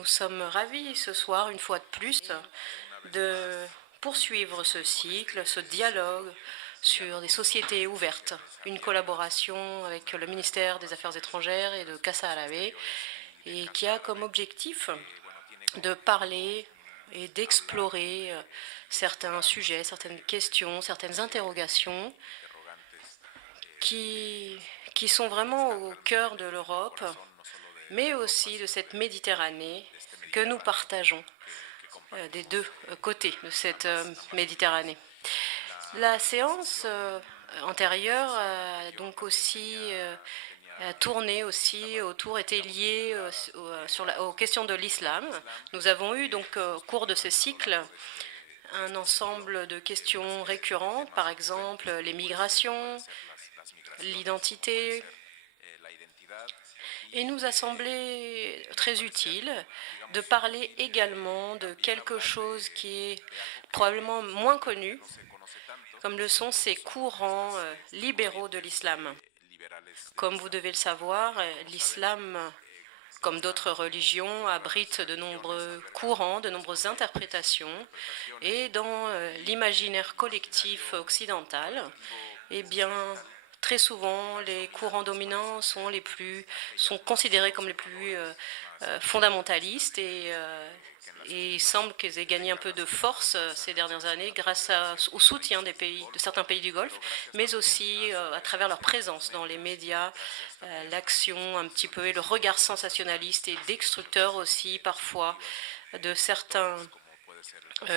Nous sommes ravis ce soir, une fois de plus, de poursuivre ce cycle, ce dialogue sur des sociétés ouvertes, une collaboration avec le ministère des Affaires étrangères et de Casa Árabe, et qui a comme objectif de parler et d'explorer certains sujets, certaines questions, certaines interrogations qui sont vraiment au cœur de l'Europe, mais aussi de cette Méditerranée que nous partageons des deux côtés de cette Méditerranée. La séance antérieure a donc aussi tourné aussi autour, était liée aux questions de l'islam. Nous avons eu donc au cours de ce cycle un ensemble de questions récurrentes, par exemple les migrations, l'identité. Il nous a semblé très utile de parler également de quelque chose qui est probablement moins connu, comme le sont ces courants libéraux de l'islam. Comme vous devez le savoir, l'islam, comme d'autres religions, abrite de nombreux courants, de nombreuses interprétations, et dans l'imaginaire collectif occidental, eh bien, très souvent, les courants dominants sont considérés comme les plus fondamentalistes et il semble qu'ils aient gagné un peu de force ces dernières années grâce au soutien de certains pays du Golfe, mais aussi à travers leur présence dans les médias, l'action un petit peu et le regard sensationnaliste et destructeur aussi parfois de certains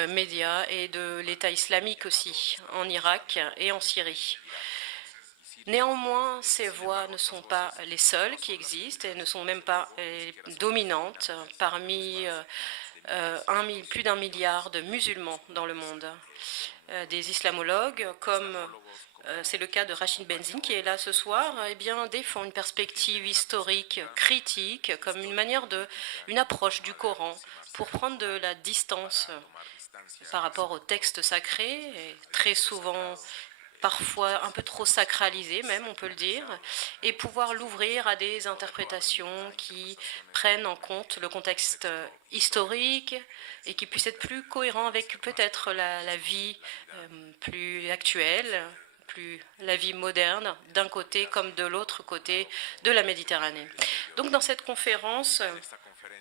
médias et de l'État islamique aussi en Irak et en Syrie. Néanmoins, ces voix ne sont pas les seules qui existent et ne sont même pas dominantes parmi plus d'1 milliard de musulmans dans le monde. Des islamologues, comme c'est le cas de Rachid Benzine qui est là ce soir, eh bien, défend une perspective historique critique comme une approche du Coran pour prendre de la distance par rapport au texte sacré, et très souvent parfois un peu trop sacralisé même, on peut le dire, et pouvoir l'ouvrir à des interprétations qui prennent en compte le contexte historique et qui puissent être plus cohérents avec peut-être la vie plus actuelle, la vie moderne, d'un côté comme de l'autre côté de la Méditerranée. Donc dans cette conférence,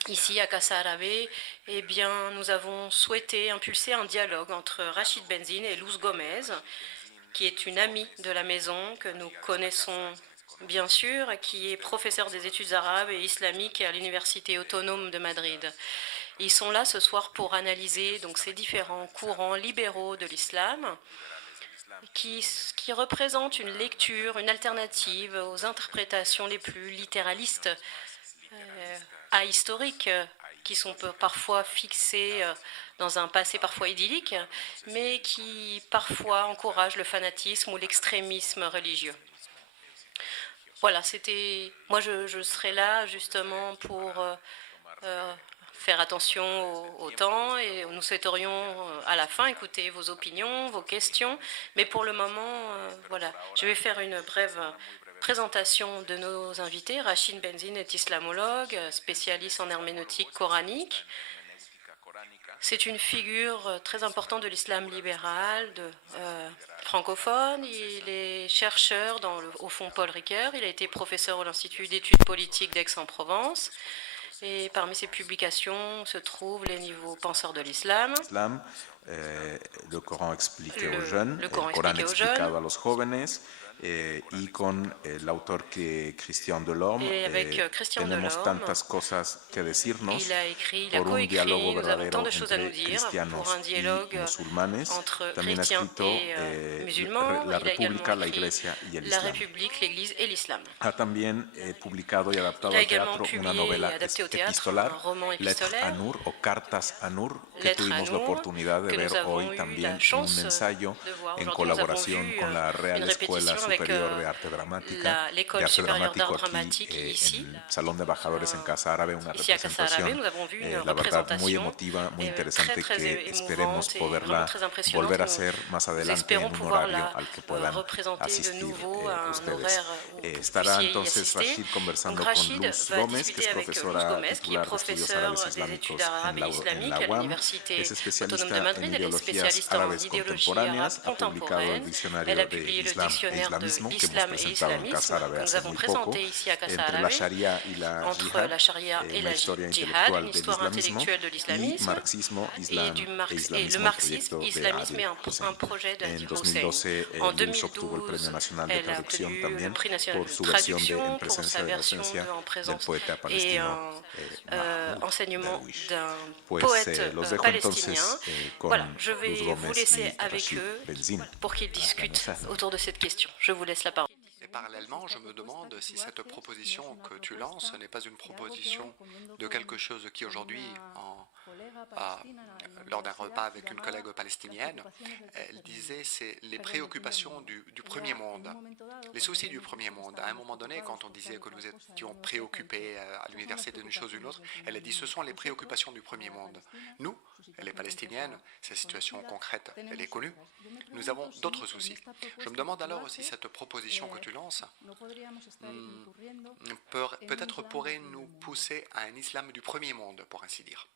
ici à Casa Árabe, eh bien, nous avons souhaité impulser un dialogue entre Rachid Benzine et Luz Gomez, qui est une amie de la maison que nous connaissons bien sûr, qui est professeur des études arabes et islamiques à l'Université autonome de Madrid. Ils sont là ce soir pour analyser donc ces différents courants libéraux de l'islam qui représentent une lecture, une alternative aux interprétations les plus littéralistes, ahistoriques, qui sont parfois fixées dans un passé parfois idyllique, mais qui parfois encouragent le fanatisme ou l'extrémisme religieux. Voilà, moi je serai là justement pour faire attention au temps et nous souhaiterions à la fin écouter vos opinions, vos questions, mais pour le moment, voilà, je vais faire une brève présentation de nos invités. Rachid Benzine est islamologue, spécialiste en herméneutique coranique. C'est une figure très importante de l'islam libéral, francophone. Il est chercheur au Fonds Paul Ricoeur. Il a été professeur à l'Institut d'études politiques d'Aix-en-Provence. Et parmi ses publications se trouvent les niveaux penseurs de l'islam. Le Coran expliqué aux jeunes, le Coran explicado a los jóvenes, y con el autor que Christian Delorme, tenemos tantas cosas que decirnos por un diálogo verdadero entre cristianos y musulmanes. También ha escrito La República, la Iglesia y el Islam. Ha también publicado y adaptado al teatro una novela epistolar, Lettres à Nour o Cartas a Nour, que tuvimos la oportunidad de ver hoy también un ensayo en colaboración con la Real Escuela avec l'école supérieure d'art dramatique ici. Salón de Embajadores en Casa Árabe, una Ici à Casa Árabe, nous avons vu une représentation très esperemos émouvante et vraiment très impressionnante. volver a hacer más Nous adelante espérons en un pouvoir horario la al que puedan représenter de asistir nouveau à un ustedes. horaire où vous Estará puissiez y entonces assister. Rachid conversando Donc con Rachid Luz va Gómez, que discuter es avec Luz profesora Gómez, qui est titular de estudios professeur árabes des études islámicos arabes et en islamiques la à UAM. l'Université Es autonome de especialista Madrid. en Elle est ideologías spécialiste en árabes idéologie contemporáneas. arabe Ha publicado el contemporaine. Elle diccionario a de publié le Islam e dictionnaire de Islamismo que hemos l'islam et presentado en Casa islamisme Árabe que nous hace avons muy poco. présenté ici à Casa Entre la Árabe, Sharia y la entre Jihad, la charia et una la historia djihad, intelectual une del histoire islamismo, intellectuelle de y l'islamisme, marxismo, et islam le e marxisme, islamismo, el proyecto de islamisme Adil et un Hussein. projet d'Adil En Hussein. 2012, En Luz obtuvo el Premio 2012, Nacional de elle a Traducción obtenu le también prix national por de su versión de traduction En pour sa presencia de la version ausencia de En del présence poeta et palestino un Mahmoud enseignement Darwish. d'un Pues poète los dejo palestinien. entonces con Voilà, je Luz vais vous Gómez laisser y avec Rachid eux Benzine. pour qu'ils discutent autour de cette question. Je vous laisse la parole. Et parallèlement, je me demande si cette proposition que tu lances n'est pas une proposition de quelque chose qui aujourd'hui, lors d'un repas avec une collègue palestinienne, elle disait c'est les préoccupations du premier monde, les soucis du premier monde. À un moment donné, quand on disait que nous étions préoccupés à l'université d'une chose ou d'une autre, elle a dit ce sont les préoccupations du premier monde. Nous, elle est palestinienne, sa situation concrète, elle est connue. Nous avons d'autres soucis. Je me demande alors si cette proposition que tu lances peut-être pourrait nous pousser à un islam du premier monde, pour ainsi dire.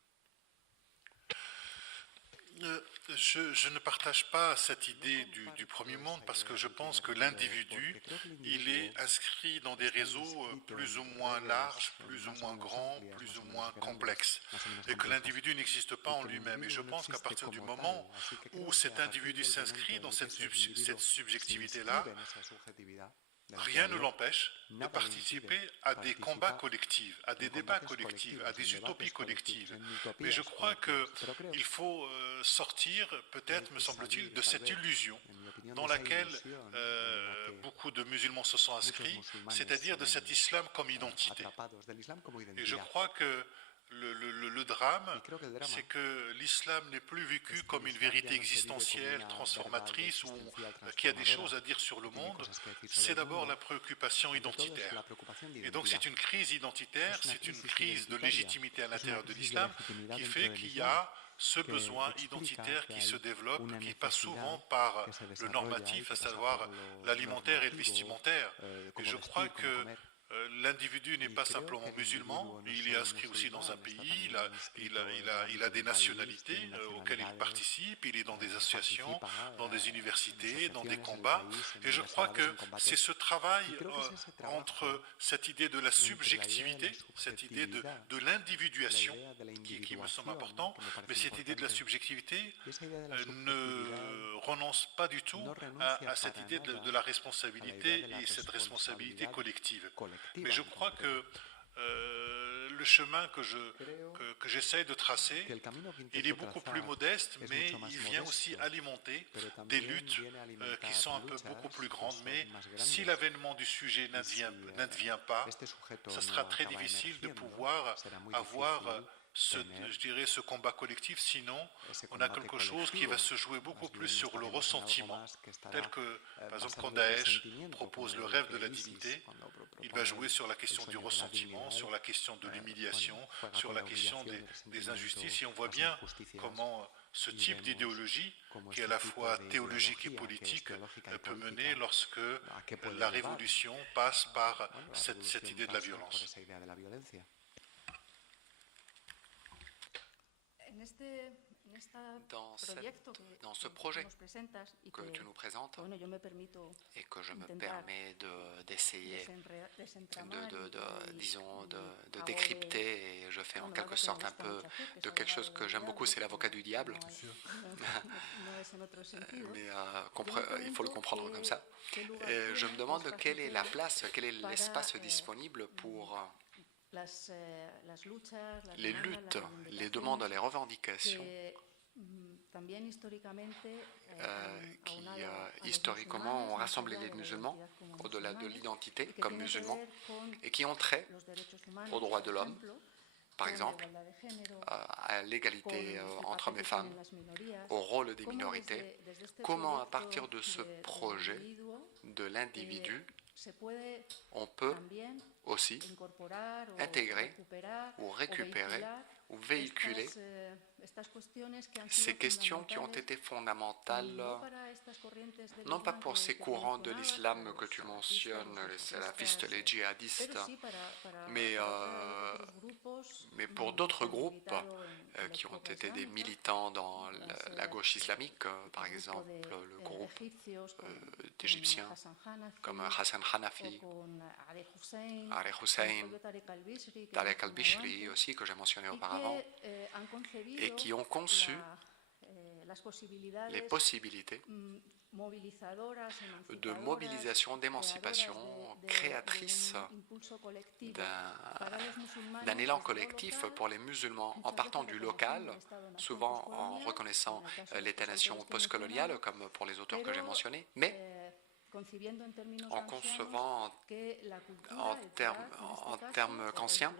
Je ne partage pas cette idée du premier monde parce que je pense que l'individu, il est inscrit dans des réseaux plus ou moins larges, plus ou moins grands, plus ou moins complexes, et que l'individu n'existe pas en lui-même. Et je pense qu'à partir du moment où cet individu s'inscrit dans cette subjectivité-là, rien ne l'empêche de participer à des combats collectifs, à des débats collectifs, à des utopies collectives. Mais je crois qu'il faut sortir, peut-être, me semble-t-il, de cette illusion dans laquelle beaucoup de musulmans se sont inscrits, c'est-à-dire de cet islam comme identité. Et je crois que le drame, c'est que l'islam n'est plus vécu comme une vérité existentielle, transformatrice, ou qui a des choses à dire sur le monde. C'est d'abord la préoccupation identitaire. Et donc c'est une crise identitaire, c'est une crise de légitimité à l'intérieur de l'islam qui fait qu'il y a ce besoin identitaire qui se développe, qui passe souvent par le normatif, à savoir l'alimentaire et le vestimentaire. Et je crois que l'individu n'est pas simplement musulman, il est inscrit aussi dans un pays, il a des nationalités auxquelles il participe, il est dans des associations, dans des universités, dans des combats. Et je crois que c'est ce travail entre cette idée de la subjectivité, cette idée de l'individuation qui me semble important, mais cette idée de la subjectivité ne renonce pas du tout à cette idée de la responsabilité et cette responsabilité collective. Mais je crois que le chemin que j'essaye de tracer, il est beaucoup plus modeste, mais il vient aussi alimenter des luttes qui sont un peu beaucoup plus grandes. Mais si l'avènement du sujet n'advient pas, ça sera très difficile de pouvoir avoir je dirais ce combat collectif, sinon on a quelque chose qui va se jouer beaucoup plus sur le ressentiment, tel que par exemple quand Daesh propose le rêve de la dignité, il va jouer sur la question du ressentiment, sur la question de l'humiliation, sur la question des injustices, et on voit bien comment ce type d'idéologie, qui est à la fois théologique et politique, peut mener lorsque la révolution passe par cette idée de la violence. Dans ce projet que tu nous présentes et que je me permets d'essayer de décrypter, et je fais en quelque sorte un peu de quelque chose que j'aime beaucoup, c'est l'avocat du diable, mais il faut le comprendre comme ça. Et je me demande quelle est la place, quel est l'espace disponible pour les luttes, les demandes, les revendications qui historiquement ont rassemblé les musulmans au-delà de l'identité comme musulmans et qui ont trait aux droits de l'homme par exemple, à l'égalité entre hommes et femmes, au rôle des minorités, comment à partir de ce projet de l'individu, on peut aussi intégrer ou récupérer ou véhiculer ces questions qui ont été fondamentales, non pas pour ces courants de l'islam que tu mentionnes, les salafistes, les djihadistes, mais pour d'autres groupes qui ont été des militants dans la gauche islamique, par exemple le groupe d'Égyptiens comme Hassan Hanafi, Ali Hussein, Tariq al-Bishri aussi, que j'ai mentionné auparavant, et qui ont conçu les possibilités de mobilisation, d'émancipation créatrice d'un élan collectif pour les musulmans, en partant du local, souvent en reconnaissant l'État-nation postcoloniale, comme pour les auteurs que j'ai mentionnés, mais en concevant en termes kantiens,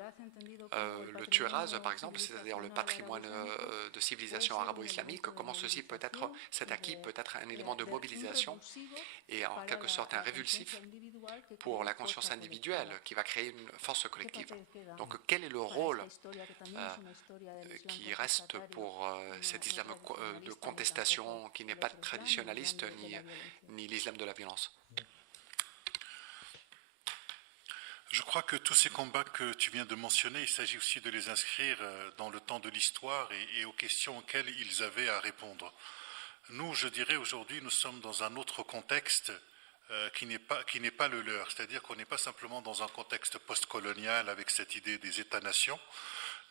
le tueraz, par exemple, c'est-à-dire le patrimoine de civilisation arabo-islamique, comment cet acquis peut être un élément de mobilisation et en quelque sorte un révulsif pour la conscience individuelle qui va créer une force collective. Donc quel est le rôle qui reste pour cet islam de contestation qui n'est pas traditionnaliste ni l'islam de la violence? Je crois que tous ces combats que tu viens de mentionner, il s'agit aussi de les inscrire dans le temps de l'histoire et aux questions auxquelles ils avaient à répondre. Nous, je dirais aujourd'hui, nous sommes dans un autre contexte qui n'est pas le leur, c'est-à-dire qu'on n'est pas simplement dans un contexte postcolonial avec cette idée des États-nations.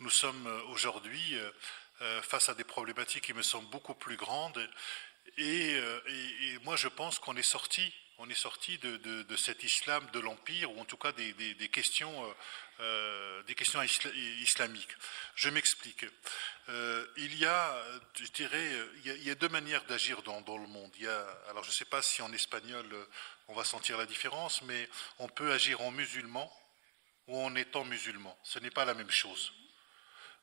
Nous sommes aujourd'hui face à des problématiques qui me semblent beaucoup plus grandes et moi je pense qu'on est sorti de cet islam de l'Empire, ou en tout cas des questions islamiques. Je m'explique. Il y a deux manières d'agir dans le monde. Alors je ne sais pas si en espagnol on va sentir la différence, mais on peut agir en musulman ou en étant musulman. Ce n'est pas la même chose.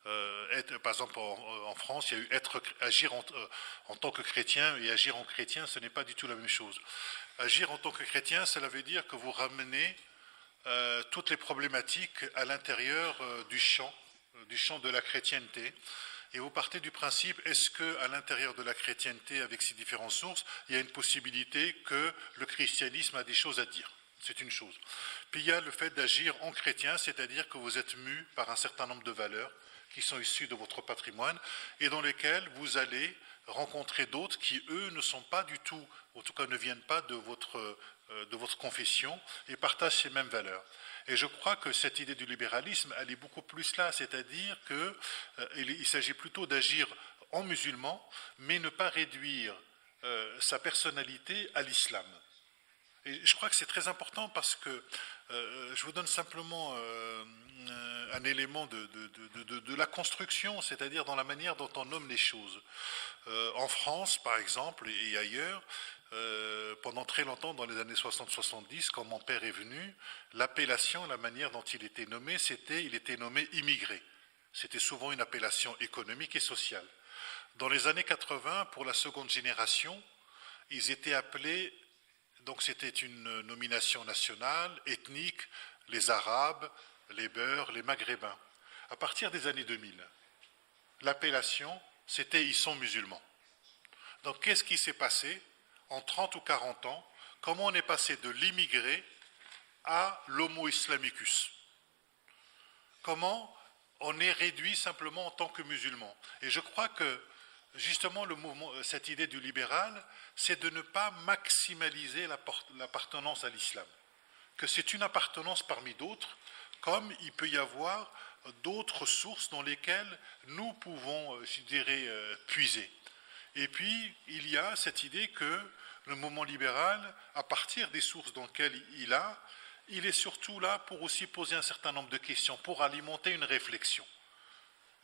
Par exemple, en France, il y a eu agir en tant que chrétien et agir en chrétien, ce n'est pas du tout la même chose. Agir en tant que chrétien, cela veut dire que vous ramenez toutes les problématiques à l'intérieur du champ de la chrétienté. Et vous partez du principe, est-ce qu'à l'intérieur de la chrétienté, avec ces différentes sources, il y a une possibilité que le christianisme a des choses à dire? C'est une chose. Puis il y a le fait d'agir en chrétien, c'est-à-dire que vous êtes mu par un certain nombre de valeurs qui sont issues de votre patrimoine et dans lesquelles vous allez rencontrer d'autres qui, eux, ne sont pas du tout, en tout cas ne viennent pas de votre confession et partagent ces mêmes valeurs. Et je crois que cette idée du libéralisme, elle est beaucoup plus là, c'est-à-dire qu'il s'agit plutôt d'agir en musulman, mais ne pas réduire sa personnalité à l'islam. Et je crois que c'est très important parce que je vous donne simplement un élément de la construction, c'est-à-dire dans la manière dont on nomme les choses. En France, par exemple, et ailleurs, pendant très longtemps, dans les années 60-70, quand mon père est venu, l'appellation, la manière dont il était nommé, il était nommé immigré. C'était souvent une appellation économique et sociale. Dans les années 80, pour la seconde génération, ils étaient appelés, donc c'était une nomination nationale, ethnique, les Arabes, les Beurs, les Maghrébins. À partir des années 2000, l'appellation, c'était « ils sont musulmans ». Donc qu'est-ce qui s'est passé en 30 ou 40 ans? Comment on est passé de l'immigré à l'homo islamicus? Comment on est réduit simplement en tant que musulman? Et je crois que justement cette idée du libéral, c'est de ne pas maximaliser l'appartenance à l'islam, que c'est une appartenance parmi d'autres, comme il peut y avoir d'autres sources dans lesquelles nous pouvons, je dirais, puiser. Et puis, il y a cette idée que le mouvement libéral, à partir des sources dans lesquelles il est surtout là pour aussi poser un certain nombre de questions, pour alimenter une réflexion.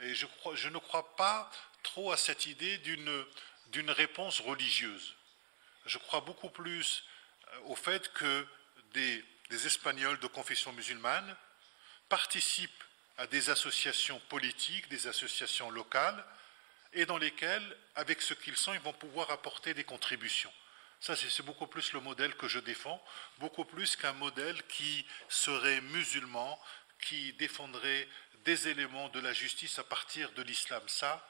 Et je ne crois pas trop à cette idée d'une réponse religieuse. Je crois beaucoup plus au fait que des Espagnols de confession musulmane participent à des associations politiques, des associations locales, et dans lesquelles, avec ce qu'ils sont, ils vont pouvoir apporter des contributions. Ça, c'est beaucoup plus le modèle que je défends, beaucoup plus qu'un modèle qui serait musulman, qui défendrait des éléments de la justice à partir de l'islam. Ça,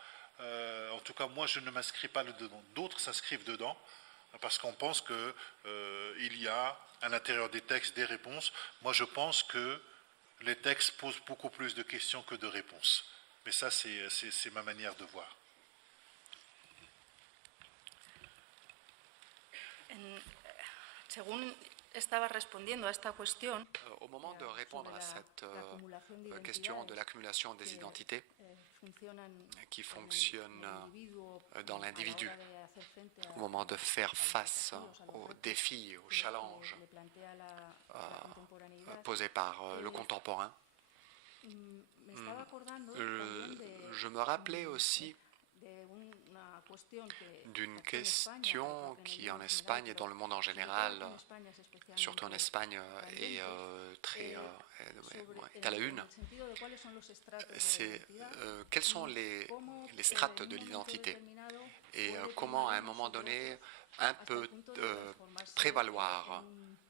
en tout cas, moi, je ne m'inscris pas dedans. D'autres s'inscrivent dedans, parce qu'on pense qu'il y a à l'intérieur des textes des réponses. Moi, je pense que les textes posent beaucoup plus de questions que de réponses. Mais ça, c'est ma manière de voir. Au moment de répondre à cette question de l'accumulation des identités qui fonctionnent dans l'individu, au moment de faire face aux défis, aux challenges posés par le contemporain, je me rappelais aussi d'une question qui en Espagne et dans le monde en général, surtout en Espagne, est à la une, c'est quelles sont les strates de l'identité et comment à un moment donné un peut prévaloir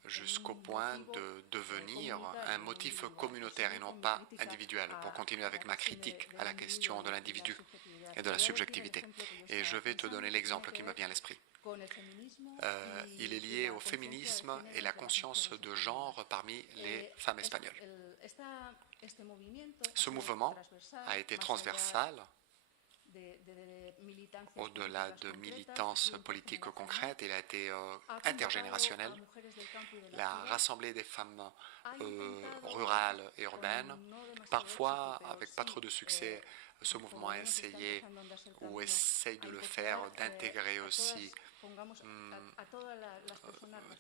jusqu'au point de devenir un motif communautaire et non pas individuel, pour continuer avec ma critique à la question de l'individu et de la subjectivité. Et je vais te donner l'exemple qui me vient à l'esprit. Il est lié au féminisme et la conscience de genre parmi les femmes espagnoles. Ce mouvement a été transversal au-delà de militance politique concrète, il a été intergénérationnel. Il a rassemblé des femmes rurales et urbaines. Parfois, avec pas trop de succès, ce mouvement a essayé, ou essaye de le faire, d'intégrer aussi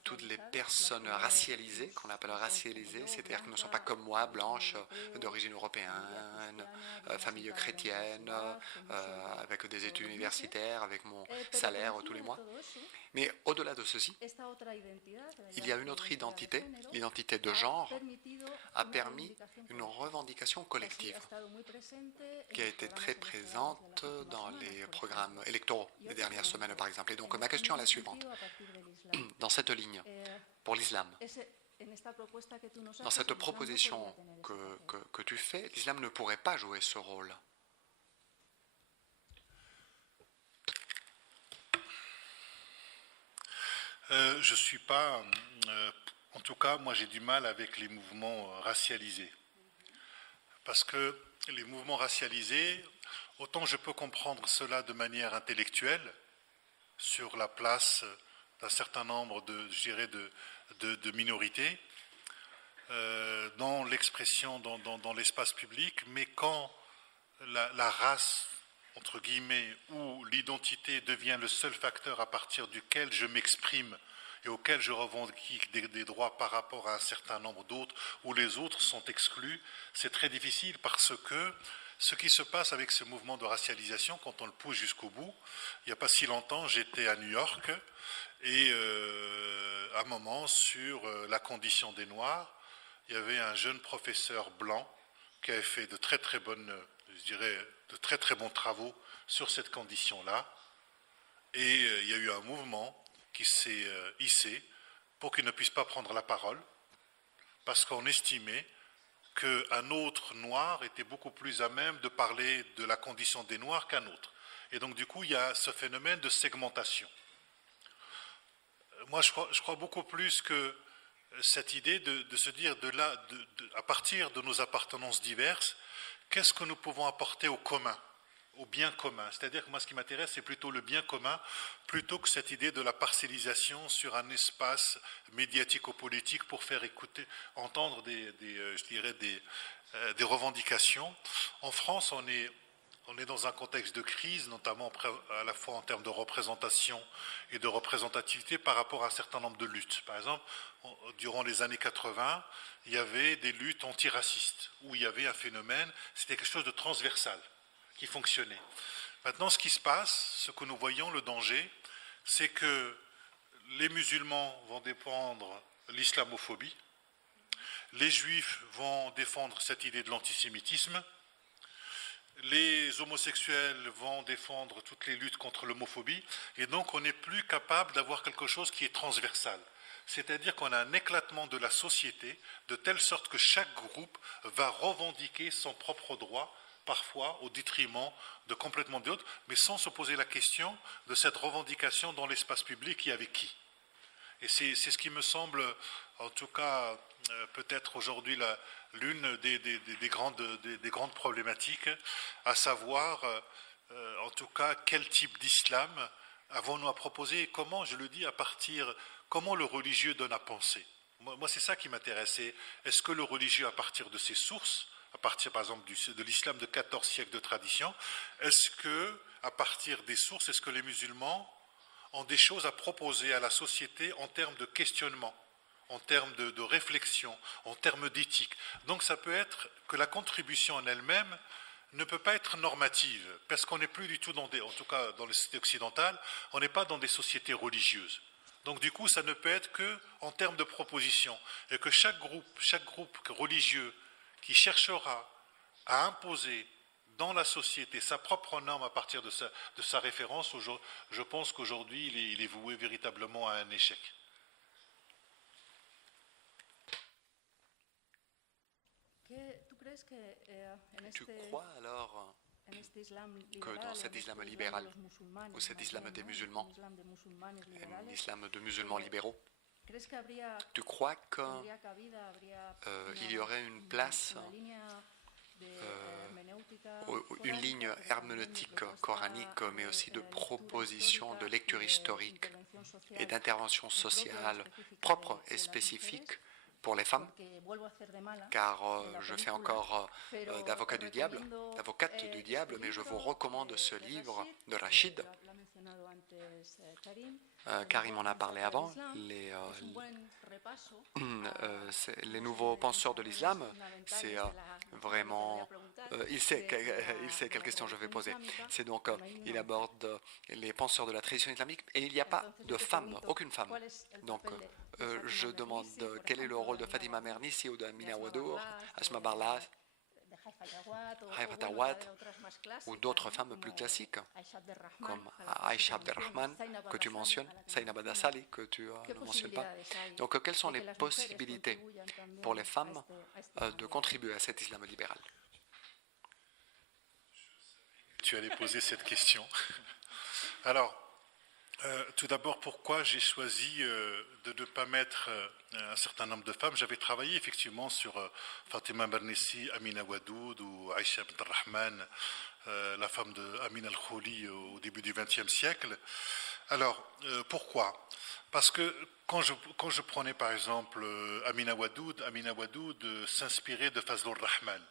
toutes les personnes racialisées, qu'on appelle racialisées, c'est-à-dire qui ne sont pas comme moi, blanches, d'origine européenne, famille chrétienne, avec des études universitaires, avec mon salaire tous les mois. Mais au-delà de ceci, il y a une autre identité, l'identité de genre, a permis une revendication collective qui a été très présente dans les programmes électoraux des dernières semaines, par exemple. Et donc, ma question est la suivante. Dans cette ligne, pour l'islam, dans cette proposition que tu fais, l'islam ne pourrait pas jouer ce rôle. Je ne suis pas... en tout cas, moi j'ai du mal avec les mouvements racialisés. Parce que les mouvements racialisés, autant je peux comprendre cela de manière intellectuelle, sur la place d'un certain nombre de minorités, dans l'expression, dans l'espace public, mais quand la race, entre guillemets, où l'identité devient le seul facteur à partir duquel je m'exprime et auquel je revendique des droits par rapport à un certain nombre d'autres, où les autres sont exclus, c'est très difficile parce que ce qui se passe avec ce mouvement de racialisation, quand on le pousse jusqu'au bout, il n'y a pas si longtemps, j'étais à New York et à un moment, sur la condition des Noirs, il y avait un jeune professeur blanc qui avait fait de très bons travaux sur cette condition-là. Et il y a eu un mouvement qui s'est hissé pour qu'il ne puisse pas prendre la parole, parce qu'on estimait qu'un autre noir était beaucoup plus à même de parler de la condition des Noirs qu'un autre. Et donc, du coup, il y a ce phénomène de segmentation. Moi, je crois beaucoup plus que cette idée de se dire, à partir de nos appartenances diverses, qu'est-ce que nous pouvons apporter au commun, au bien commun. C'est-à-dire que moi, ce qui m'intéresse, c'est plutôt le bien commun, plutôt que cette idée de la parcellisation sur un espace médiatico-politique pour faire entendre des revendications. En France, on est dans un contexte de crise, notamment à la fois en termes de représentation et de représentativité par rapport à un certain nombre de luttes. Par exemple, durant les années 80, il y avait des luttes antiracistes, où il y avait un phénomène, c'était quelque chose de transversal, qui fonctionnait. Maintenant, ce qui se passe, ce que nous voyons, le danger, c'est que les musulmans vont défendre l'islamophobie, Les juifs vont défendre cette idée de l'antisémitisme. Les homosexuels vont défendre toutes les luttes contre l'homophobie. Et donc, on n'est plus capable d'avoir quelque chose qui est transversal. C'est-à-dire qu'on a un éclatement de la société de telle sorte que chaque groupe va revendiquer son propre droit, parfois au détriment de complètement d'autres, mais sans se poser la question de cette revendication dans l'espace public et avec qui. Et c'est ce qui me semble, en tout cas, peut-être aujourd'hui l'une des grandes problématiques, à savoir, en tout cas, quel type d'islam avons-nous à proposer et comment, je le dis, comment le religieux donne à penser. Moi, c'est ça qui m'intéresse. Est-ce que le religieux, à partir de ses sources, à partir par exemple de l'islam de 14 siècles de tradition, est-ce que, à partir des sources, est-ce que les musulmans ont des choses à proposer à la société en termes de questionnement, en termes de réflexion, en termes d'éthique. Donc ça peut être que la contribution en elle-même ne peut pas être normative, parce qu'on n'est plus du tout en tout cas dans les sociétés occidentales, on n'est pas dans des sociétés religieuses. Donc du coup, ça ne peut être qu'en termes de proposition, et que chaque groupe religieux qui cherchera à imposer dans la société sa propre norme à partir de sa référence, je pense qu'aujourd'hui, il est voué véritablement à un échec. Tu crois alors que dans cet islam libéral, ou cet islam des musulmans, un islam de musulmans libéraux, tu crois qu'il y aurait une place, une ligne herméneutique coranique, mais aussi de propositions de lecture historique et d'intervention sociale propre et spécifique pour les femmes, car je fais encore d'avocate du diable, mais je vous recommande ce livre de Rachid. Karim en a parlé avant, les nouveaux penseurs de l'islam, c'est vraiment... il sait quelle question je vais poser. C'est donc, il aborde les penseurs de la tradition islamique et il n'y a pas de femme, aucune femme. Donc, je demande quel est le rôle de Fatima Mernissi ou de Amina Wadour, Asma Barlas, Haifa Tawad, ou d'autres femmes plus classiques, comme Aïcha Abderrahman, que tu mentionnes, Zainab Adassali, que tu ne mentionnes pas. Donc, quelles sont les possibilités pour les femmes de contribuer à cet islam libéral? Tu allais poser cette question. Alors, tout d'abord, pourquoi j'ai choisi de ne pas mettre un certain nombre de femmes? J'avais travaillé effectivement sur Fatima Mernissi, Amina Wadoud ou Aïcha Abderrahman, la femme de Amin al-Khouli au début du XXe siècle. Alors, pourquoi? Parce que quand je prenais par exemple Amina Wadoud s'inspirait de Fazlur Rahman.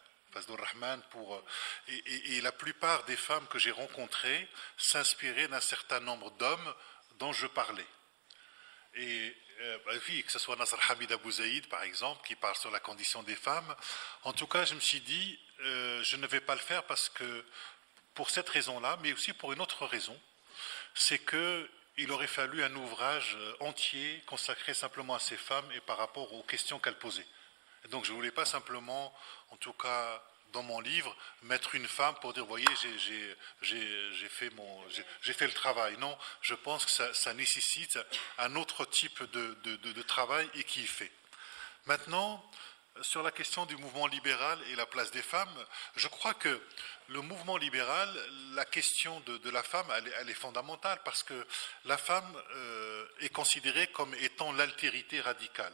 Et la plupart des femmes que j'ai rencontrées s'inspiraient d'un certain nombre d'hommes dont je parlais. Et que ce soit Nasr Hamid Abou Zaïd, par exemple, qui parle sur la condition des femmes. En tout cas, je me suis dit, je ne vais pas le faire parce que, pour cette raison-là, mais aussi pour une autre raison, c'est qu'il aurait fallu un ouvrage entier consacré simplement à ces femmes et par rapport aux questions qu'elles posaient. Et donc je ne voulais pas simplement, en tout cas dans mon livre, mettre une femme pour dire, vous voyez, j'ai fait le travail. Non, je pense que ça nécessite un autre type de travail et qui y fait. Maintenant, sur la question du mouvement libéral et la place des femmes, je crois que le mouvement libéral, la question de la femme, elle est fondamentale parce que la femme est considérée comme étant l'altérité radicale.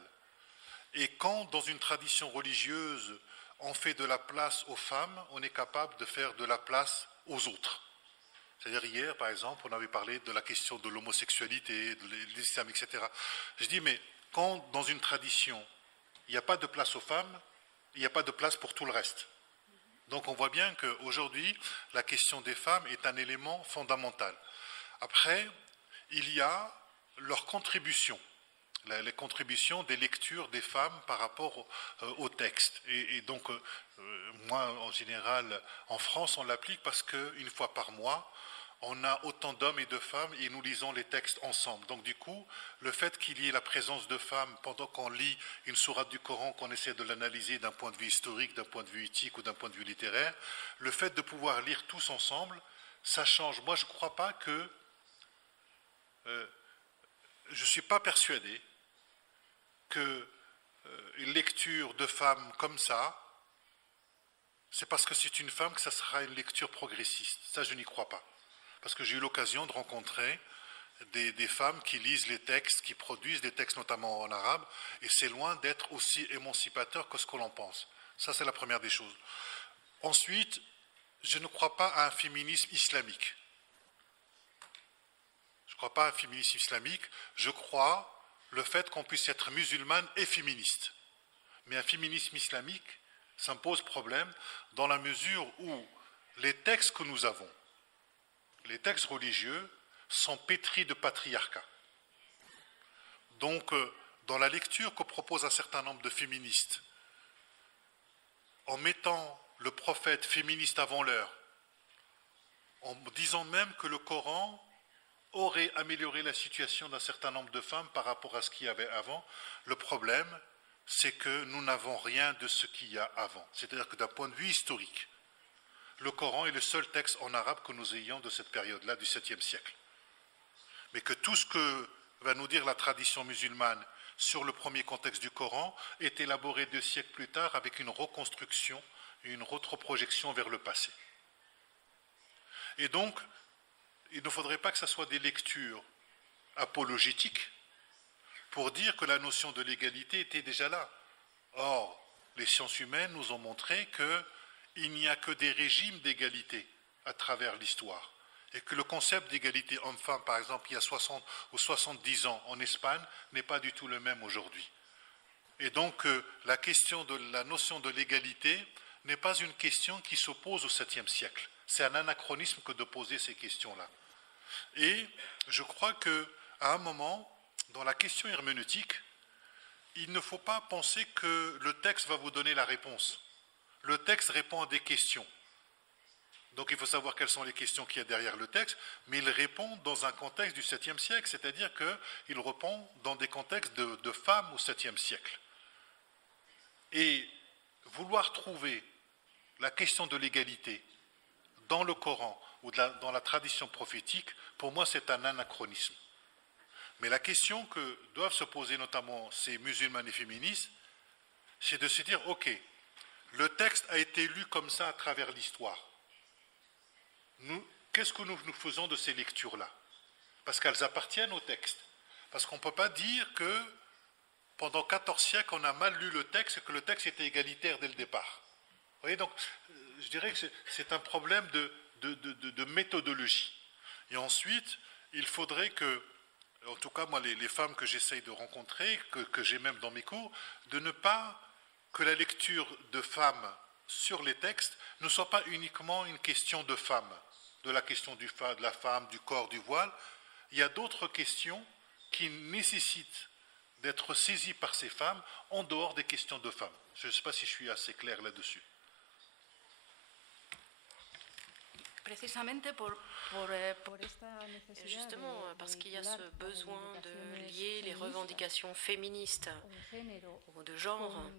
Et quand, dans une tradition religieuse, on fait de la place aux femmes, on est capable de faire de la place aux autres. C'est-à-dire hier, par exemple, on avait parlé de la question de l'homosexualité, de l'islam, etc. Je dis, mais quand, dans une tradition, il n'y a pas de place aux femmes, il n'y a pas de place pour tout le reste. Donc on voit bien qu'aujourd'hui, la question des femmes est un élément fondamental. Après, il y a leur contribution. Les contributions des lectures des femmes par rapport au texte. Et donc, moi, en général, en France, on l'applique parce qu'une fois par mois, on a autant d'hommes et de femmes et nous lisons les textes ensemble. Donc du coup, le fait qu'il y ait la présence de femmes pendant qu'on lit une sourate du Coran, qu'on essaie de l'analyser d'un point de vue historique, d'un point de vue éthique ou d'un point de vue littéraire, le fait de pouvoir lire tous ensemble, ça change. Moi, je ne crois pas que... je ne suis pas persuadé qu'une lecture de femmes comme ça, c'est parce que c'est une femme que ça sera une lecture progressiste. Ça, je n'y crois pas. Parce que j'ai eu l'occasion de rencontrer des femmes qui lisent les textes, qui produisent des textes notamment en arabe, et c'est loin d'être aussi émancipateur que ce que l'on pense. Ça, c'est la première des choses. Ensuite, je ne crois pas à un féminisme islamique. Je ne crois pas à un féminisme islamique. Je crois le fait qu'on puisse être musulmane et féministe. Mais un féminisme islamique, ça me pose problème dans la mesure où les textes que nous avons, les textes religieux, sont pétris de patriarcat. Donc, dans la lecture que propose un certain nombre de féministes, en mettant le prophète féministe avant l'heure, en disant même que le Coran aurait amélioré la situation d'un certain nombre de femmes par rapport à ce qu'il y avait avant, le problème, c'est que nous n'avons rien de ce qu'il y a avant. C'est-à-dire que d'un point de vue historique, le Coran est le seul texte en arabe que nous ayons de cette période-là, du 7e siècle. Mais que tout ce que va nous dire la tradition musulmane sur le premier contexte du Coran est élaboré 2 siècles plus tard avec une reconstruction, une rétroprojection vers le passé. Et donc, il ne faudrait pas que ce soit des lectures apologétiques pour dire que la notion de l'égalité était déjà là. Or, les sciences humaines nous ont montré qu'il n'y a que des régimes d'égalité à travers l'histoire. Et que le concept d'égalité homme-femme, par exemple, il y a 60 ou 70 ans en Espagne, n'est pas du tout le même aujourd'hui. Et donc, la question de la notion de l'égalité n'est pas une question qui s'oppose au 7e siècle. C'est un anachronisme que de poser ces questions-là. Et je crois qu'à un moment, dans la question herméneutique, il ne faut pas penser que le texte va vous donner la réponse. Le texte répond à des questions. Donc il faut savoir quelles sont les questions qu'il y a derrière le texte, mais il répond dans un contexte du 7e siècle, c'est-à-dire qu'il répond dans des contextes de femmes au 7e siècle. Et vouloir trouver la question de l'égalité dans le Coran ou dans la tradition prophétique, pour moi c'est un anachronisme. Mais la question que doivent se poser notamment ces musulmanes et féministes, c'est de se dire, ok, le texte a été lu comme ça à travers l'histoire. Qu'est-ce que nous faisons de ces lectures-là? Parce qu'elles appartiennent au texte. Parce qu'on ne peut pas dire que pendant 14 siècles, on a mal lu le texte et que le texte était égalitaire dès le départ. Vous voyez, donc, je dirais que c'est un problème de méthodologie. Et ensuite, il faudrait que, en tout cas, moi, les femmes que j'essaye de rencontrer, que j'ai même dans mes cours, de ne pas que la lecture de femmes sur les textes ne soit pas uniquement une question de femmes, de la question de la femme, du corps, du voile. Il y a d'autres questions qui nécessitent d'être saisies par ces femmes en dehors des questions de femmes. Je ne sais pas si je suis assez clair là-dessus. Justement, parce qu'il y a ce besoin de lier les revendications féministes ou de genre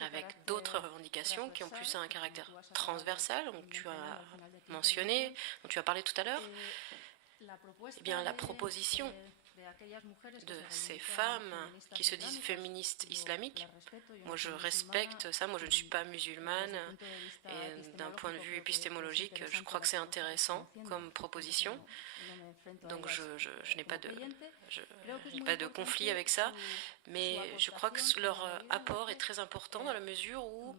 avec d'autres revendications qui ont plus un caractère transversal, dont tu as mentionné, dont tu as parlé tout à l'heure, eh bien la proposition de ces femmes qui se disent féministes islamiques, moi je respecte ça, moi je ne suis pas musulmane et d'un point de vue épistémologique, je crois que c'est intéressant comme proposition, donc je n'ai pas de conflit avec ça, mais je crois que leur apport est très important dans la mesure où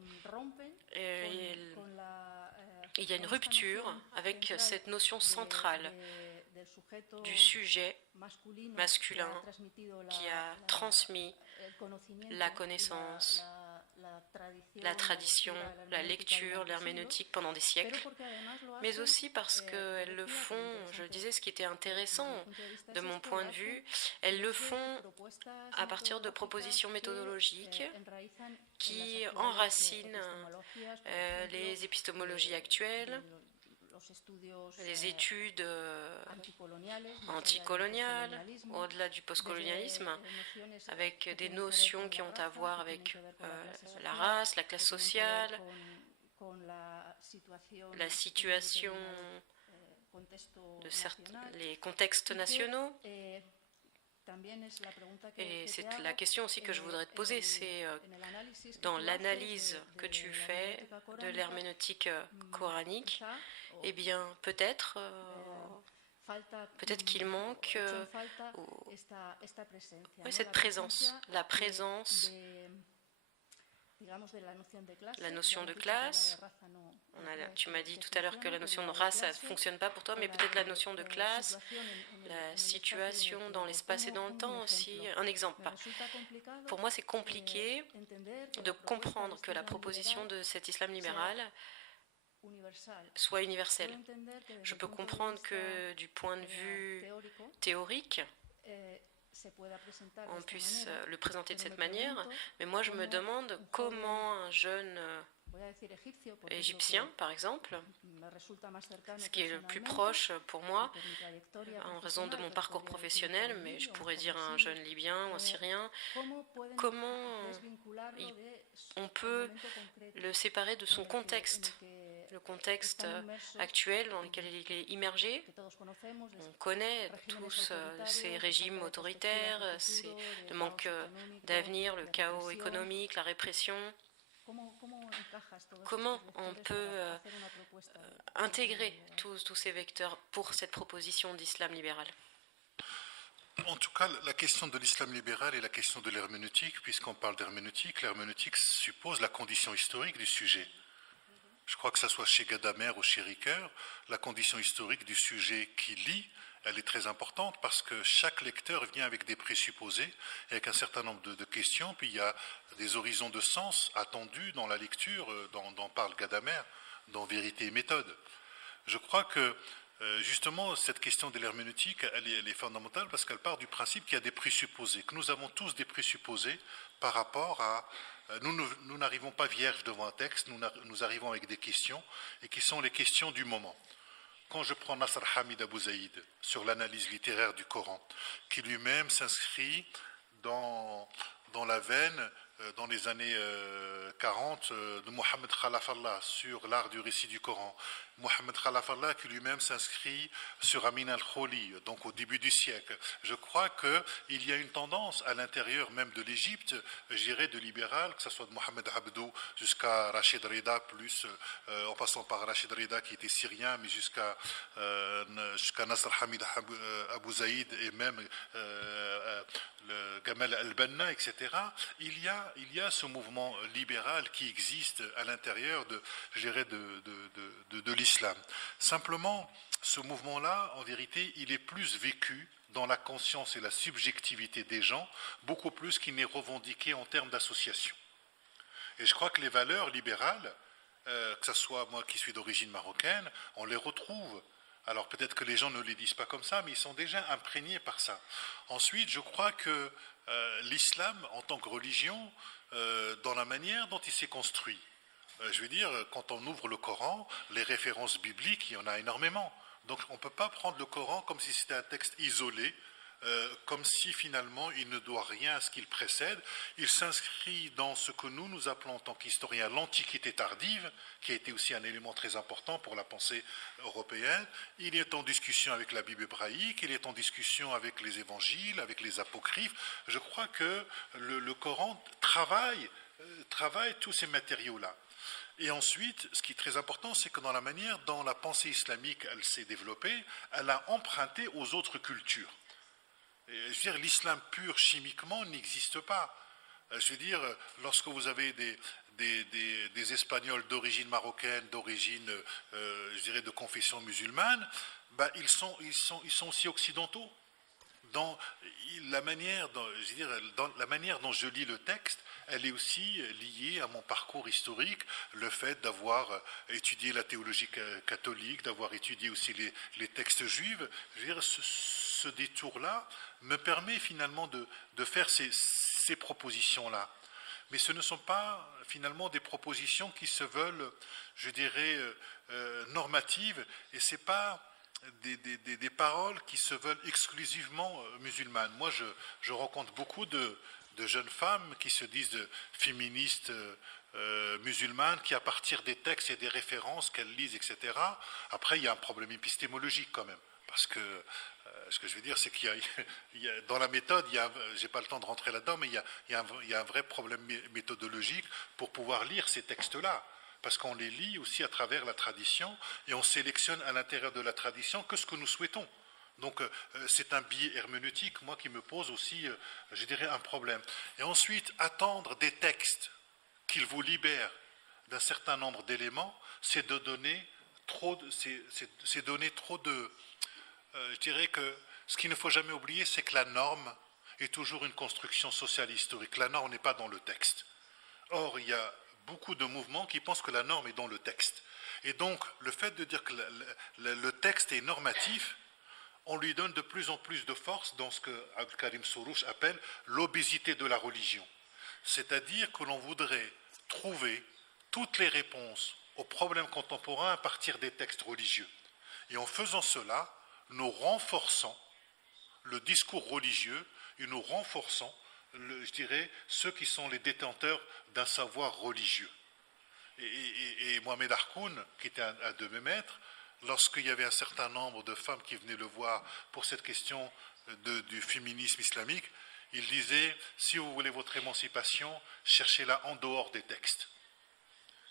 il y a une rupture avec cette notion centrale du sujet masculin qui a transmis la connaissance, la tradition, la lecture, l'herméneutique pendant des siècles, mais aussi parce qu'elles le font, je disais ce qui était intéressant de mon point de vue, elles le font à partir de propositions méthodologiques qui enracinent les épistémologies actuelles, les études anticoloniales, au-delà du postcolonialisme, avec des notions qui ont à voir avec la race, la classe sociale, la situation les contextes nationaux. Et c'est la question aussi que je voudrais te poser, c'est dans l'analyse que tu fais de l'herméneutique coranique, eh bien peut-être qu'il manque cette présence, la présence, la notion de classe. Tu m'as dit tout à l'heure que la notion de race, ça ne fonctionne pas pour toi, mais peut-être la notion de classe, la situation dans l'espace et dans le temps aussi. Un exemple. Pour moi, c'est compliqué de comprendre que la proposition de cet islam libéral soit universelle. Je peux comprendre que du point de vue théorique, on puisse le présenter de cette manière, mais moi je me demande comment un jeune égyptien, par exemple, ce qui est le plus proche pour moi, en raison de mon parcours professionnel, mais je pourrais dire un jeune libyen ou un syrien, comment on peut le séparer de son contexte, le contexte actuel dans lequel il est immergé. On connaît tous ces régimes autoritaires, le manque d'avenir, le chaos économique, la répression. Comment on peut intégrer tous ces vecteurs pour cette proposition d'islam libéral? En tout cas, la question de l'islam libéral et la question de l'herméneutique, puisqu'on parle d'herméneutique, l'herméneutique suppose la condition historique du sujet. Je crois que ce soit chez Gadamer ou chez Ricoeur, la condition historique du sujet qui lit, elle est très importante parce que chaque lecteur vient avec des présupposés, avec un certain nombre de questions, puis il y a des horizons de sens attendus dans la lecture dont parle Gadamer, dans Vérité et méthode. Je crois que justement cette question de l'herméneutique, elle est fondamentale parce qu'elle part du principe qu'il y a des présupposés, que nous avons tous des présupposés par rapport à... Nous n'arrivons pas vierges devant un texte, nous arrivons avec des questions, et qui sont les questions du moment. Quand je prends Nasr Hamid Abou Zaïd sur l'analyse littéraire du Coran, qui lui-même s'inscrit dans la veine, dans les années 40, de Mohamed Khalaf Allah sur l'art du récit du Coran, Mohamed Khalaf Allah qui lui-même s'inscrit sur Amin al-Kholi, donc au début du siècle. Je crois qu'il y a une tendance à l'intérieur même de l'Égypte, je dirais de libéral, que ce soit de Mohamed Abdou jusqu'à Rachid Reda, plus en passant par Rachid Reda qui était syrien, mais jusqu'à Nasr Hamid Abou Zaïd et même le Gamal al-Banna, etc. Il y a ce mouvement libéral qui existe à l'intérieur de l'islam. Simplement, ce mouvement-là, en vérité, il est plus vécu dans la conscience et la subjectivité des gens, beaucoup plus qu'il n'est revendiqué en termes d'association. Et je crois que les valeurs libérales, que ce soit moi qui suis d'origine marocaine, on les retrouve. Alors peut-être que les gens ne les disent pas comme ça, mais ils sont déjà imprégnés par ça. Ensuite, je crois que l'islam, en tant que religion, dans la manière dont il s'est construit, je veux dire, quand on ouvre le Coran, les références bibliques, il y en a énormément. Donc on ne peut pas prendre le Coran comme si c'était un texte isolé, comme si finalement il ne doit rien à ce qu'il précède. Il s'inscrit dans ce que nous appelons en tant qu'historiens l'Antiquité tardive, qui a été aussi un élément très important pour la pensée européenne. Il est en discussion avec la Bible hébraïque, il est en discussion avec les évangiles, avec les apocryphes. Je crois que le Coran travaille tous ces matériaux-là. Et ensuite, ce qui est très important, c'est que dans la manière dont la pensée islamique elle s'est développée, elle a emprunté aux autres cultures. Je veux dire, l'islam pur chimiquement n'existe pas. Je veux dire, lorsque vous avez des Espagnols d'origine marocaine, d'origine, je dirais, de confession musulmane, ben, ils sont aussi occidentaux. Dans la manière dont je lis le texte, elle est aussi liée à mon parcours historique, le fait d'avoir étudié la théologie catholique, d'avoir étudié aussi les textes juifs. Je veux dire, ce détour-là me permet finalement de faire ces propositions-là. mais ce ne sont pas finalement des propositions qui se veulent, je dirais, normatives, et ce n'est pas des paroles qui se veulent exclusivement musulmanes. Moi, je rencontre beaucoup de jeunes femmes qui se disent féministes musulmanes, qui à partir des textes et des références qu'elles lisent, etc. Après, il y a un problème épistémologique quand même, parce que ce que je veux dire, c'est qu'il y a dans la méthode, je n'ai pas le temps de rentrer là-dedans, mais il y a un vrai problème méthodologique pour pouvoir lire ces textes-là, parce qu'on les lit aussi à travers la tradition, et on sélectionne à l'intérieur de la tradition que ce que nous souhaitons. Donc c'est un biais herméneutique, moi, qui me pose aussi, je dirais, un problème. Et ensuite, attendre des textes qu'ils vous libèrent d'un certain nombre d'éléments, c'est donner trop de... je dirais que ce qu'il ne faut jamais oublier, c'est que la norme est toujours une construction sociale historique. La norme n'est pas dans le texte. Or, il y a beaucoup de mouvements qui pensent que la norme est dans le texte. Et donc, le fait de dire que le texte est normatif, on lui donne de plus en plus de force dans ce que Abdelkarim Soroush appelle l'obésité de la religion. C'est-à-dire que l'on voudrait trouver toutes les réponses aux problèmes contemporains à partir des textes religieux. Et en faisant cela, nous renforçons le discours religieux et nous renforçons, je dirais, ceux qui sont les détenteurs d'un savoir religieux. Et Mohamed Harkoun, qui était un de mes maîtres, lorsqu'il y avait un certain nombre de femmes qui venaient le voir pour cette question du féminisme islamique, il disait, si vous voulez votre émancipation, cherchez-la en dehors des textes.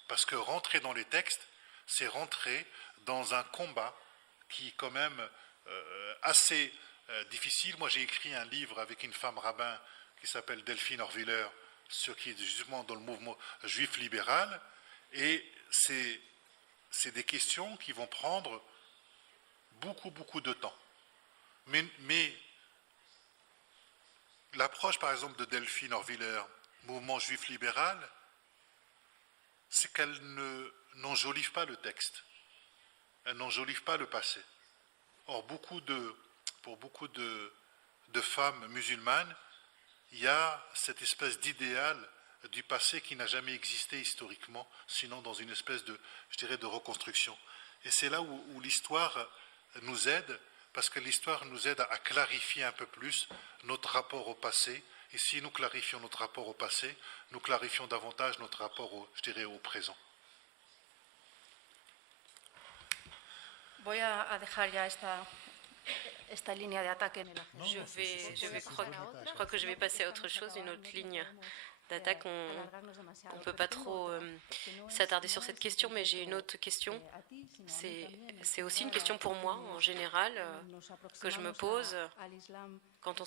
Parce que rentrer dans les textes, c'est rentrer dans un combat qui est quand même assez difficile. Moi, j'ai écrit un livre avec une femme rabbin qui s'appelle Delphine Orwiller, ce qui est justement dans le mouvement juif libéral, et c'est des questions qui vont prendre beaucoup de temps. Mais l'approche, par exemple, de Delphine Orwiller, mouvement juif libéral, c'est qu'elle n'enjolive pas le texte, elle n'enjolive pas le passé. Or, pour beaucoup de femmes musulmanes, il y a cette espèce d'idéal du passé qui n'a jamais existé historiquement, sinon dans une espèce de, je dirais, de reconstruction. Et c'est là où l'histoire nous aide, parce que l'histoire nous aide à clarifier un peu plus notre rapport au passé. Et si nous clarifions notre rapport au passé, nous clarifions davantage notre rapport, je dirais, au présent. Voy a dejar ya esta línea de ataque en el je crois que je vais passer à autre chose, une autre ligne d'attaque. On ne peut pas trop s'attarder sur cette question, mais j'ai une autre question. C'est aussi une question pour moi, en général, que je me pose quand on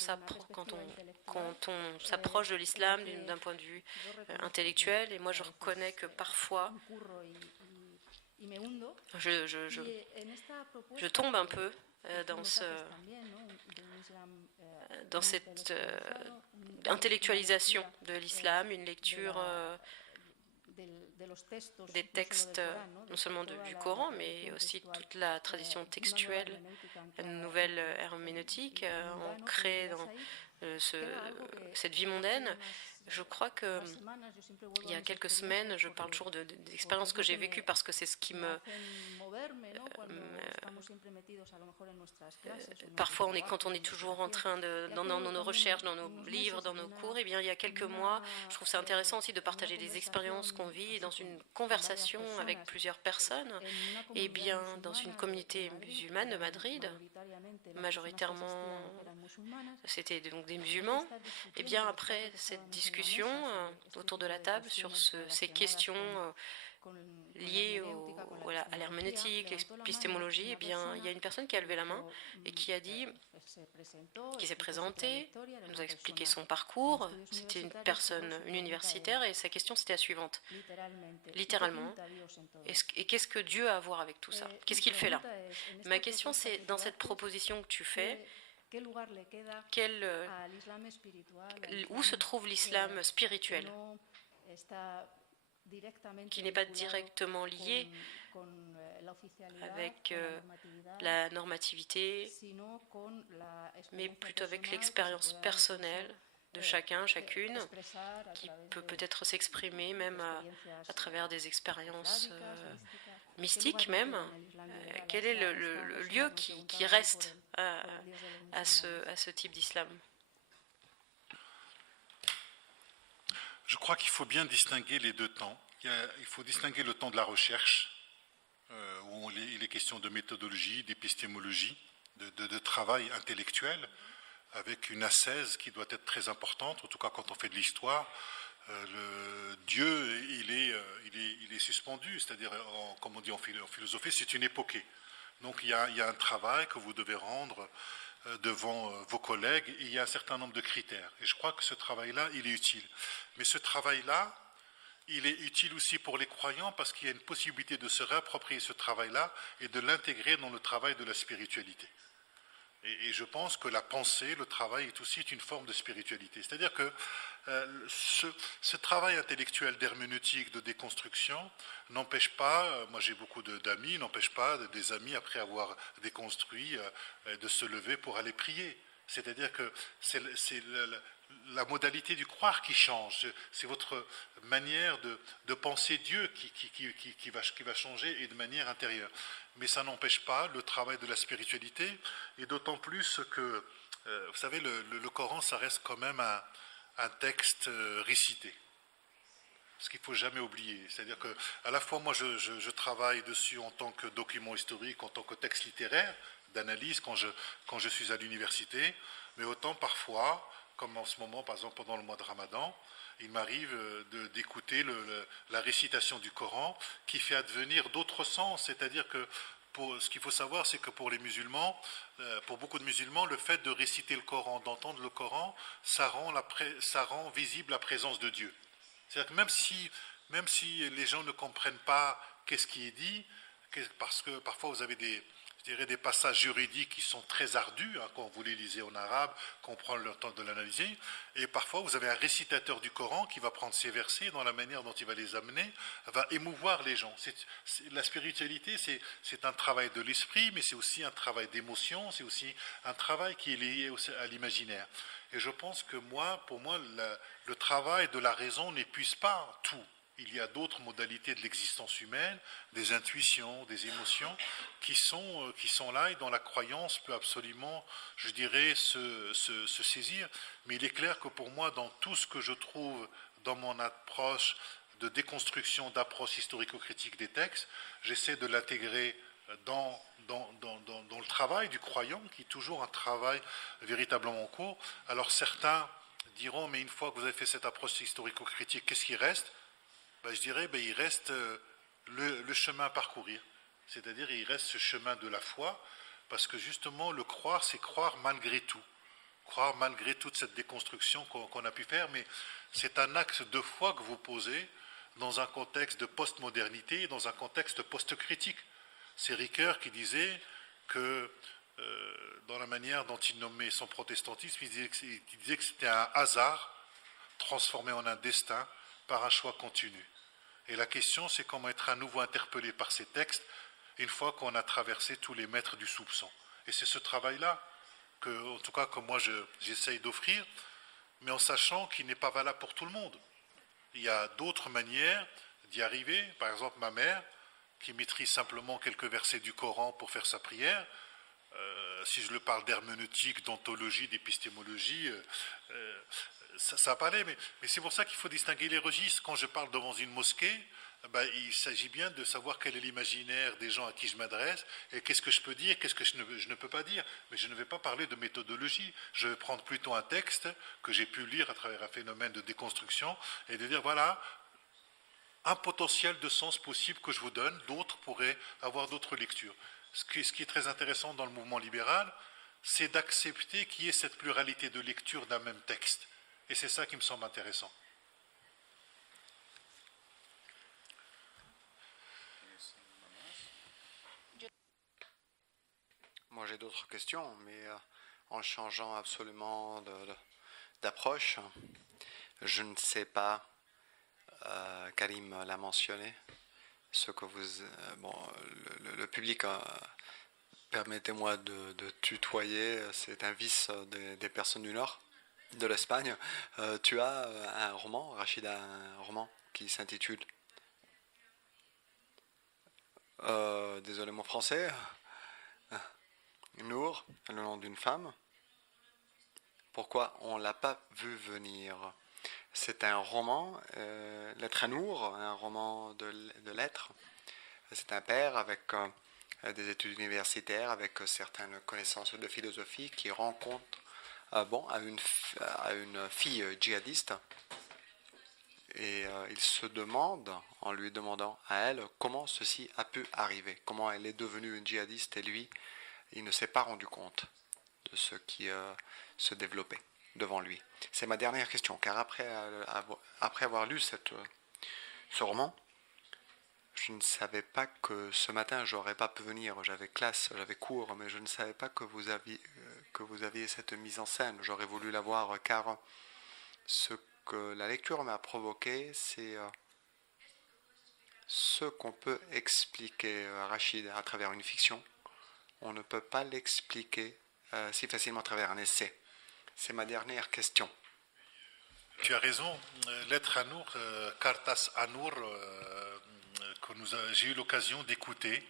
s'approche de l'islam d'un point de vue intellectuel. Et moi, je reconnais que parfois, je tombe un peu dans cette intellectualisation de l'islam, une lecture des textes, non seulement du Coran, mais aussi toute la tradition textuelle, une nouvelle herméneutique ancrée dans cette vie mondaine. Je crois qu'il y a quelques semaines, je parle toujours d'expériences que j'ai vécues parce que c'est ce qui me... Parfois, quand on est toujours en train dans nos recherches, dans nos livres, dans nos cours, et bien, il y a quelques mois, je trouve ça intéressant aussi de partager des expériences qu'on vit dans une conversation avec plusieurs personnes. Et bien, dans une communauté musulmane de Madrid, majoritairement, c'était donc des musulmans. Et bien, après cette discussion autour de la table sur ces questions liées à l'herméneutique, l'épistémologie, eh bien, il y a une personne qui a levé la main et qui a dit, qui s'est présentée, nous a expliqué son parcours. C'était une universitaire, et sa question c'était la suivante, littéralement. Et qu'est-ce que Dieu a à voir avec tout ça? Qu'est-ce qu'il fait là? Ma question, c'est, dans cette proposition que tu fais, où se trouve l'islam spirituel, qui n'est pas directement lié avec la normativité, mais plutôt avec l'expérience personnelle de chacun, chacune, qui peut peut-être s'exprimer même à travers des expériences mystiques même. Quel est le lieu qui reste à ce type d'islam? Je crois qu'il faut bien distinguer les deux temps. Il faut distinguer le temps de la recherche, où il est question de méthodologie, d'épistémologie, de travail intellectuel, avec une ascèse qui doit être très importante, en tout cas quand on fait de l'histoire. Dieu, il est suspendu, c'est-à-dire, comme on dit en philosophie, c'est une époquée. Donc il y a un travail que vous devez rendre devant vos collègues, et il y a un certain nombre de critères. Et je crois que ce travail-là, il est utile. Mais ce travail-là, il est utile aussi pour les croyants parce qu'il y a une possibilité de se réapproprier ce travail-là et de l'intégrer dans le travail de la spiritualité. Et je pense que la pensée, le travail est aussi une forme de spiritualité. C'est-à-dire que ce travail intellectuel d'herméneutique, de déconstruction, n'empêche pas, moi j'ai beaucoup d'amis, n'empêche pas des amis, après avoir déconstruit, de se lever pour aller prier. C'est-à-dire que c'est la modalité du croire qui change, c'est votre manière de penser Dieu qui va changer, et de manière intérieure. Mais ça n'empêche pas le travail de la spiritualité, et d'autant plus que, vous savez, le Coran, ça reste quand même un texte récité. Ce qu'il ne faut jamais oublier. C'est-à-dire qu'à la fois, moi, je travaille dessus en tant que document historique, en tant que texte littéraire, d'analyse quand je suis à l'université, mais autant parfois, comme en ce moment, par exemple, pendant le mois de Ramadan, il m'arrive d'écouter la récitation du Coran qui fait advenir d'autres sens. C'est-à-dire que ce qu'il faut savoir, c'est que pour les musulmans, pour beaucoup de musulmans, le fait de réciter le Coran, d'entendre le Coran, ça rend visible la présence de Dieu. C'est-à-dire que même si les gens ne comprennent pas qu'est-ce qui est dit, parce que parfois vous avez des passages juridiques qui sont très ardus, quand vous les lisez en arabe, qu'on prend le temps de l'analyser, et parfois vous avez un récitateur du Coran qui va prendre ces versets, dans la manière dont il va les amener, va émouvoir les gens. La spiritualité, c'est un travail de l'esprit, mais c'est aussi un travail d'émotion, c'est aussi un travail qui est lié à l'imaginaire. Et je pense que pour moi, le travail de la raison n'épuise pas tout. Il y a d'autres modalités de l'existence humaine, des intuitions, des émotions, qui sont là et dont la croyance peut absolument, je dirais, se saisir. Mais il est clair que pour moi, dans tout ce que je trouve dans mon approche de déconstruction, d'approche historico-critique des textes, j'essaie de l'intégrer dans le travail du croyant, qui est toujours un travail véritablement en cours. Alors certains diront, mais une fois que vous avez fait cette approche historico-critique, qu'est-ce qui reste ? Je dirais, il reste le chemin à parcourir. C'est-à-dire, il reste ce chemin de la foi, parce que justement, le croire, c'est croire malgré tout. Croire malgré toute cette déconstruction qu'on a pu faire, mais c'est un axe de foi que vous posez dans un contexte de post-modernité, dans un contexte post-critique. C'est Ricoeur qui disait que, dans la manière dont il nommait son protestantisme, il disait que c'était un hasard transformé en un destin par un choix continu. Et la question, c'est comment être à nouveau interpellé par ces textes une fois qu'on a traversé tous les mètres du soupçon. Et c'est ce travail-là en tout cas, que moi j'essaye d'offrir, mais en sachant qu'il n'est pas valable pour tout le monde. Il y a d'autres manières d'y arriver. Par exemple, ma mère, qui maîtrise simplement quelques versets du Coran pour faire sa prière, si je le parle d'herméneutique, d'ontologie, d'épistémologie, ça va aller, mais c'est pour ça qu'il faut distinguer les registres. Quand je parle devant une mosquée, il s'agit bien de savoir quel est l'imaginaire des gens à qui je m'adresse, et qu'est-ce que je peux dire, qu'est-ce que je ne peux pas dire. Mais je ne vais pas parler de méthodologie, je vais prendre plutôt un texte que j'ai pu lire à travers un phénomène de déconstruction, et de dire, voilà, un potentiel de sens possible que je vous donne, d'autres pourraient avoir d'autres lectures. Ce qui est très intéressant dans le mouvement libéral, c'est d'accepter qu'il y ait cette pluralité de lecture d'un même texte. Et c'est ça qui me semble intéressant. Moi, j'ai d'autres questions, mais en changeant absolument d'approche, je ne sais pas, Karim l'a mentionné, ce que vous... le public, permettez-moi de tutoyer, c'est un vice des personnes du Nord. de l'Espagne. Tu as un roman, Rachida, un roman qui s'intitule désolé mon français, Nour, le nom d'une femme. Pourquoi on ne l'a pas vu venir? C'est un roman, Lettre à Nour, un roman de lettres. C'est un père avec des études universitaires, avec certaines connaissances de philosophie qui rencontre à une fille djihadiste. Et il se demande, en lui demandant à elle, comment ceci a pu arriver, comment elle est devenue une djihadiste et lui, il ne s'est pas rendu compte de ce qui se développait devant lui. C'est ma dernière question, car après avoir lu ce roman, je ne savais pas que ce matin, j'aurais pas pu venir. J'avais classe, j'avais cours, mais je ne savais pas que vous aviez cette mise en scène. J'aurais voulu la voir, car ce que la lecture m'a provoqué, c'est ce qu'on peut expliquer, Rachid, à travers une fiction. On ne peut pas l'expliquer si facilement à travers un essai. C'est ma dernière question. Tu as raison. Lettre à Nour, Cartas à Nour, j'ai eu l'occasion d'écouter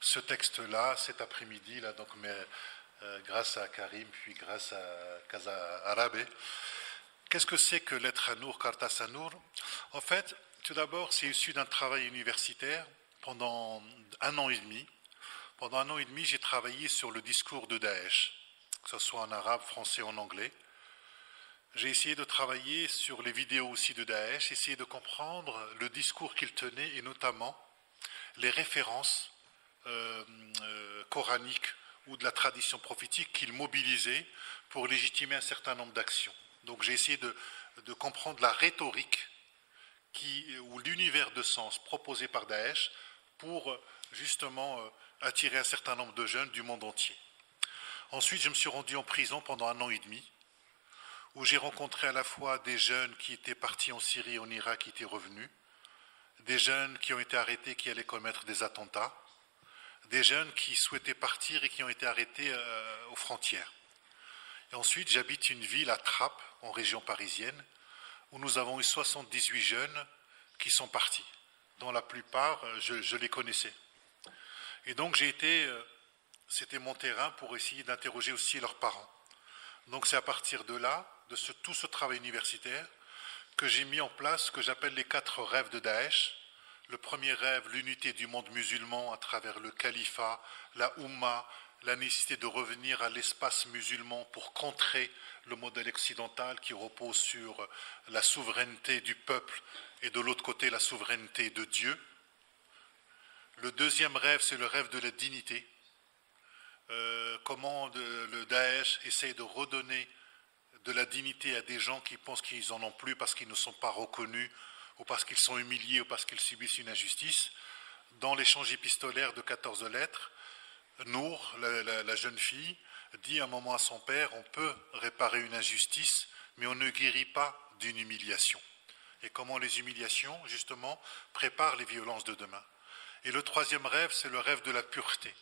ce texte-là cet après-midi, là, donc, grâce à Karim, puis grâce à Casa Arabe. Qu'est-ce que c'est que Lettre à Nour, Cartas à Nour? En fait, tout d'abord, c'est issu d'un travail universitaire pendant 1 an et demi. Pendant 1 an et demi, j'ai travaillé sur le discours de Daesh, que ce soit en arabe, français ou en anglais. J'ai essayé de travailler sur les vidéos aussi de Daesh, essayer de comprendre le discours qu'il tenait et notamment les références coraniques ou de la tradition prophétique qu'il mobilisait pour légitimer un certain nombre d'actions. Donc j'ai essayé de comprendre la rhétorique ou l'univers de sens proposé par Daesh pour justement attirer un certain nombre de jeunes du monde entier. Ensuite, je me suis rendu en prison pendant 1 an et demi, où j'ai rencontré à la fois des jeunes qui étaient partis en Syrie et en Irak, qui étaient revenus, des jeunes qui ont été arrêtés, qui allaient commettre des attentats, des jeunes qui souhaitaient partir et qui ont été arrêtés aux frontières. Et ensuite, j'habite une ville à Trappes, en région parisienne, où nous avons eu 78 jeunes qui sont partis, dont la plupart, je les connaissais. Et donc, c'était mon terrain pour essayer d'interroger aussi leurs parents. Donc, c'est à partir de là, de tout ce travail universitaire, que j'ai mis en place ce que j'appelle les 4 rêves de Daesh. Le premier rêve, l'unité du monde musulman à travers le califat, la Oumma, la nécessité de revenir à l'espace musulman pour contrer le modèle occidental qui repose sur la souveraineté du peuple et de l'autre côté la souveraineté de Dieu. Le deuxième rêve, c'est le rêve de la dignité. Comment le Daesh essaye de redonner de la dignité à des gens qui pensent qu'ils n'en ont plus parce qu'ils ne sont pas reconnus ou parce qu'ils sont humiliés ou parce qu'ils subissent une injustice. Dans l'échange épistolaire de 14 lettres, Nour, la jeune fille, dit un moment à son père, on peut réparer une injustice, mais on ne guérit pas d'une humiliation. Et comment les humiliations, justement, préparent les violences de demain. Et le troisième rêve, c'est le rêve de la pureté.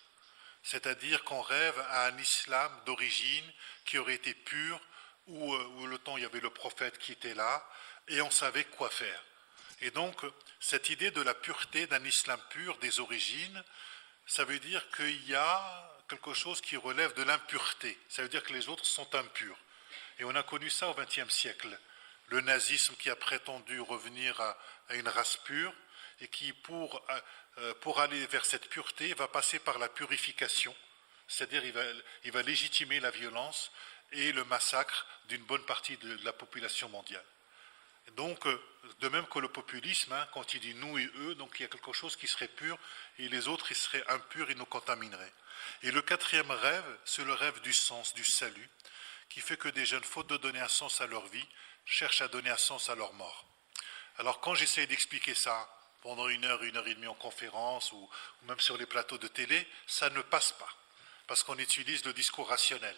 C'est-à-dire qu'on rêve à un islam d'origine qui aurait été pur, où le temps il y avait le prophète qui était là, et on savait quoi faire. Et donc, cette idée de la pureté, d'un islam pur, des origines, ça veut dire qu'il y a quelque chose qui relève de l'impureté. Ça veut dire que les autres sont impurs. Et on a connu ça au XXe siècle. Le nazisme qui a prétendu revenir à une race pure, et qui, pour aller vers cette pureté, va passer par la purification. C'est-à-dire il va légitimer la violence et le massacre d'une bonne partie de la population mondiale. Donc, de même que le populisme, quand il dit nous et eux, donc il y a quelque chose qui serait pur et les autres, ils seraient impurs et nous contamineraient. Et le quatrième rêve, c'est le rêve du sens, du salut, qui fait que des jeunes, faute de donner un sens à leur vie, cherchent à donner un sens à leur mort. Alors quand j'essaie d'expliquer ça pendant 1 heure et demie en conférence ou même sur les plateaux de télé, ça ne passe pas, parce qu'on utilise le discours rationnel.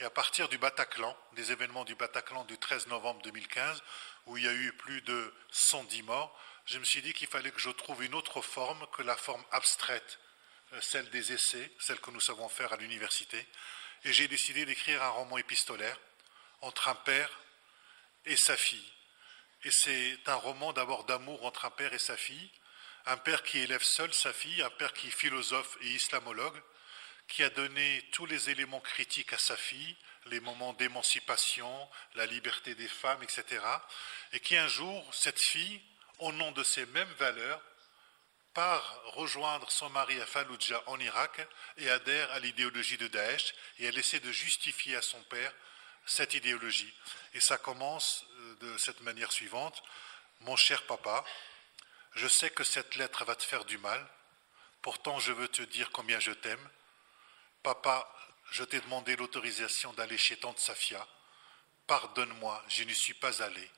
Et à partir du Bataclan, des événements du Bataclan du 13 novembre 2015, où il y a eu plus de 110 morts, je me suis dit qu'il fallait que je trouve une autre forme que la forme abstraite, celle des essais, celle que nous savons faire à l'université. Et j'ai décidé d'écrire un roman épistolaire entre un père et sa fille. Et c'est un roman d'abord d'amour entre un père et sa fille, un père qui élève seul sa fille, un père qui est philosophe et islamologue, qui a donné tous les éléments critiques à sa fille, les moments d'émancipation, la liberté des femmes, etc. Et qui un jour, cette fille, au nom de ces mêmes valeurs, part rejoindre son mari à Fallujah en Irak et adhère à l'idéologie de Daesh, et elle essaie de justifier à son père cette idéologie. Et ça commence de cette manière suivante. Mon cher papa, je sais que cette lettre va te faire du mal, pourtant je veux te dire combien je t'aime. Papa, je t'ai demandé l'autorisation d'aller chez tante Safia. Pardonne-moi, je n'y suis pas allé.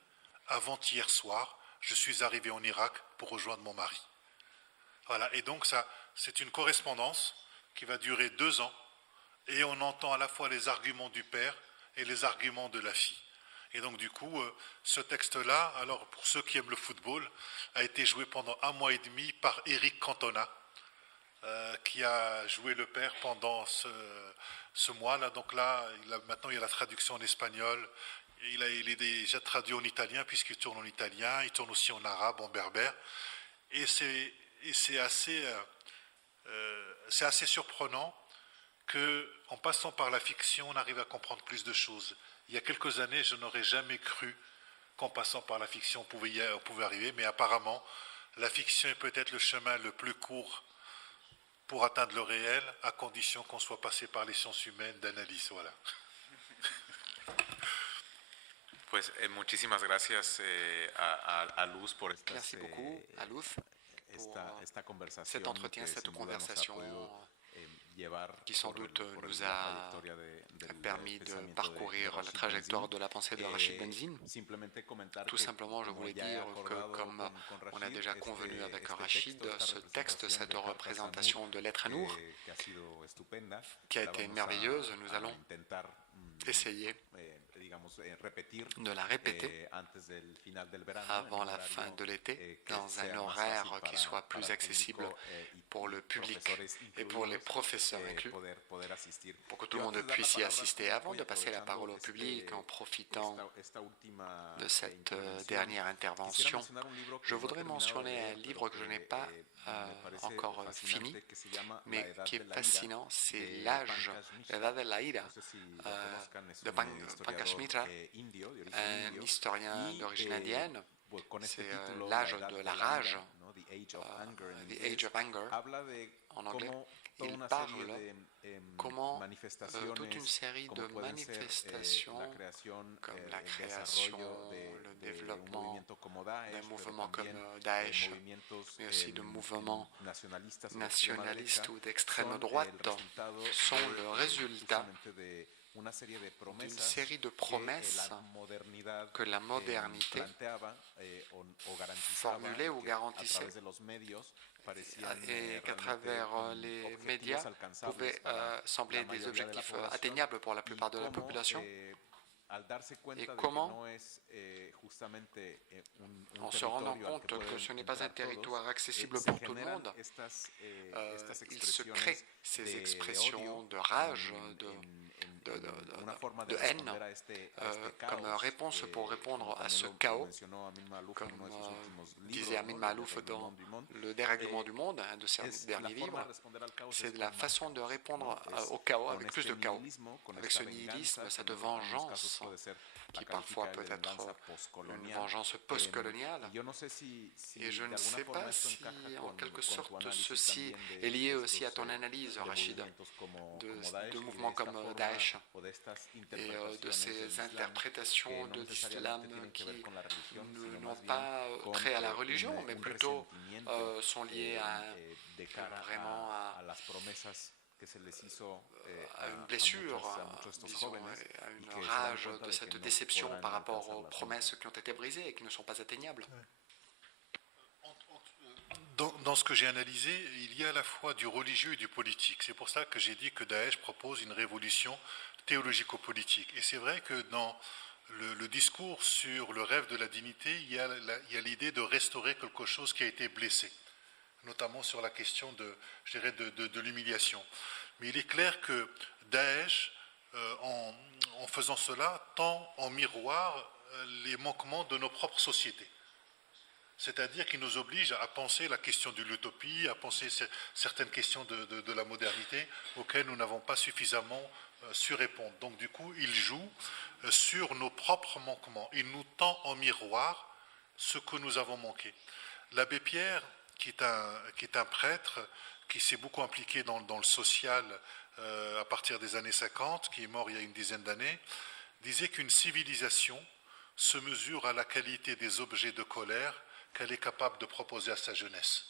Avant-hier soir, je suis arrivé en Irak pour rejoindre mon mari. Voilà, et donc ça, c'est une correspondance qui va durer 2 ans, et on entend à la fois les arguments du père et les arguments de la fille. Et donc du coup, ce texte-là, alors pour ceux qui aiment le football, a été joué pendant 1 mois et demi par Eric Cantona, qui a joué le père pendant ce mois-là. Donc là, maintenant il y a la traduction en espagnol, il est déjà traduit en italien puisqu'il tourne en italien, il tourne aussi en arabe, en berbère. Et c'est assez surprenant qu'en passant par la fiction, on arrive à comprendre plus de choses. Il y a quelques années, je n'aurais jamais cru qu'en passant par la fiction, on pouvait arriver, mais apparemment, la fiction est peut-être le chemin le plus court pour atteindre le réel, à condition qu'on soit passé par les sciences humaines d'analyse. Voilà. Pues muchísimas gracias a Luz por Merci beaucoup à Luz pour cet entretien, cette conversation qui sans doute nous a permis de parcourir la trajectoire de la pensée de Rachid Benzine. Tout simplement, je voulais dire que, comme on a déjà convenu avec Rachid, ce texte, cette représentation de l'être à Nour, qui a été merveilleuse, nous allons essayer de la répéter avant la fin de l'été, dans un horaire qui soit plus accessible pour le public et pour les professeurs inclus, pour que tout le monde puisse y assister. Avant de passer la parole au public, en profitant de cette dernière intervention, je voudrais mentionner un livre que je n'ai pas encore fini, mais qui est fascinant, c'est L'âge, l'Edad de la Ira, de Pankaj Mitra, un historien d'origine indienne. C'est l'âge de la rage, The Age of Anger, en anglais. Il parle comment toute une série de manifestations, comme la création, le développement d'un mouvement comme Daesh, mais aussi de mouvements nationalistes ou d'extrême droite, sont le résultat d'une série de promesses que la modernité formulait ou garantissait, et qu'à travers les médias pouvaient sembler des objectifs atteignables pour la plupart de la population. Et comment, en se rendant compte que ce n'est pas un territoire accessible pour tout le monde, il se crée ces expressions de rage, de haine, comme réponse pour répondre à ce chaos, comme disait Amin Maalouf dans Le dérèglement du monde, un de ses derniers livres. C'est la façon de répondre au chaos, avec plus de chaos, avec ce nihilisme, cette vengeance, qui parfois peut être une vengeance post-coloniale. Et je ne sais pas si, en quelque sorte, ceci est lié aussi à ton analyse, Rachid, de mouvements comme Daesh et de ces interprétations de l'islam qui n'ont pas trait à la religion, mais plutôt sont liées vraiment à une blessure, disons, à une rage de cette déception par rapport aux promesses qui ont été brisées et qui ne sont pas atteignables. Dans ce que j'ai analysé, il y a à la fois du religieux et du politique. C'est pour ça que j'ai dit que Daesh propose une révolution théologico-politique. Et c'est vrai que dans le discours sur le rêve de la dignité, il y a l'idée de restaurer quelque chose qui a été blessé, notamment sur la question de l'humiliation. Mais il est clair que Daesh en faisant cela, tend en miroir les manquements de nos propres sociétés. C'est-à-dire qu'il nous oblige à penser la question de l'utopie, à penser certaines questions de la modernité auxquelles nous n'avons pas suffisamment su répondre. Donc du coup, il joue sur nos propres manquements. Il nous tend en miroir ce que nous avons manqué. L'abbé Pierre, qui est un prêtre, qui s'est beaucoup impliqué dans le social à partir des années 50, qui est mort il y a une dizaine d'années, disait qu'une civilisation se mesure à la qualité des objets de colère qu'elle est capable de proposer à sa jeunesse.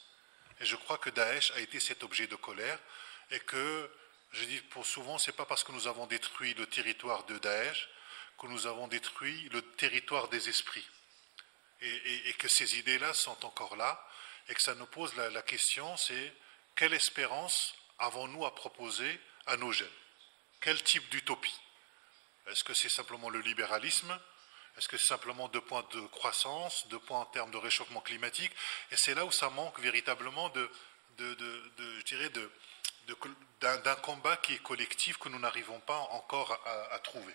Et je crois que Daesh a été cet objet de colère et que, je dis pour souvent, ce n'est pas parce que nous avons détruit le territoire de Daesh que nous avons détruit le territoire des esprits. Et que ces idées-là sont encore là et que ça nous pose la question, c'est quelle espérance avons-nous à proposer à nos jeunes? Quel type d'utopie? Est-ce que c'est simplement le libéralisme? Est-ce que c'est simplement 2 points de croissance, 2 points en termes de réchauffement climatique? Et c'est là où ça manque véritablement d'un combat qui est collectif que nous n'arrivons pas encore à trouver.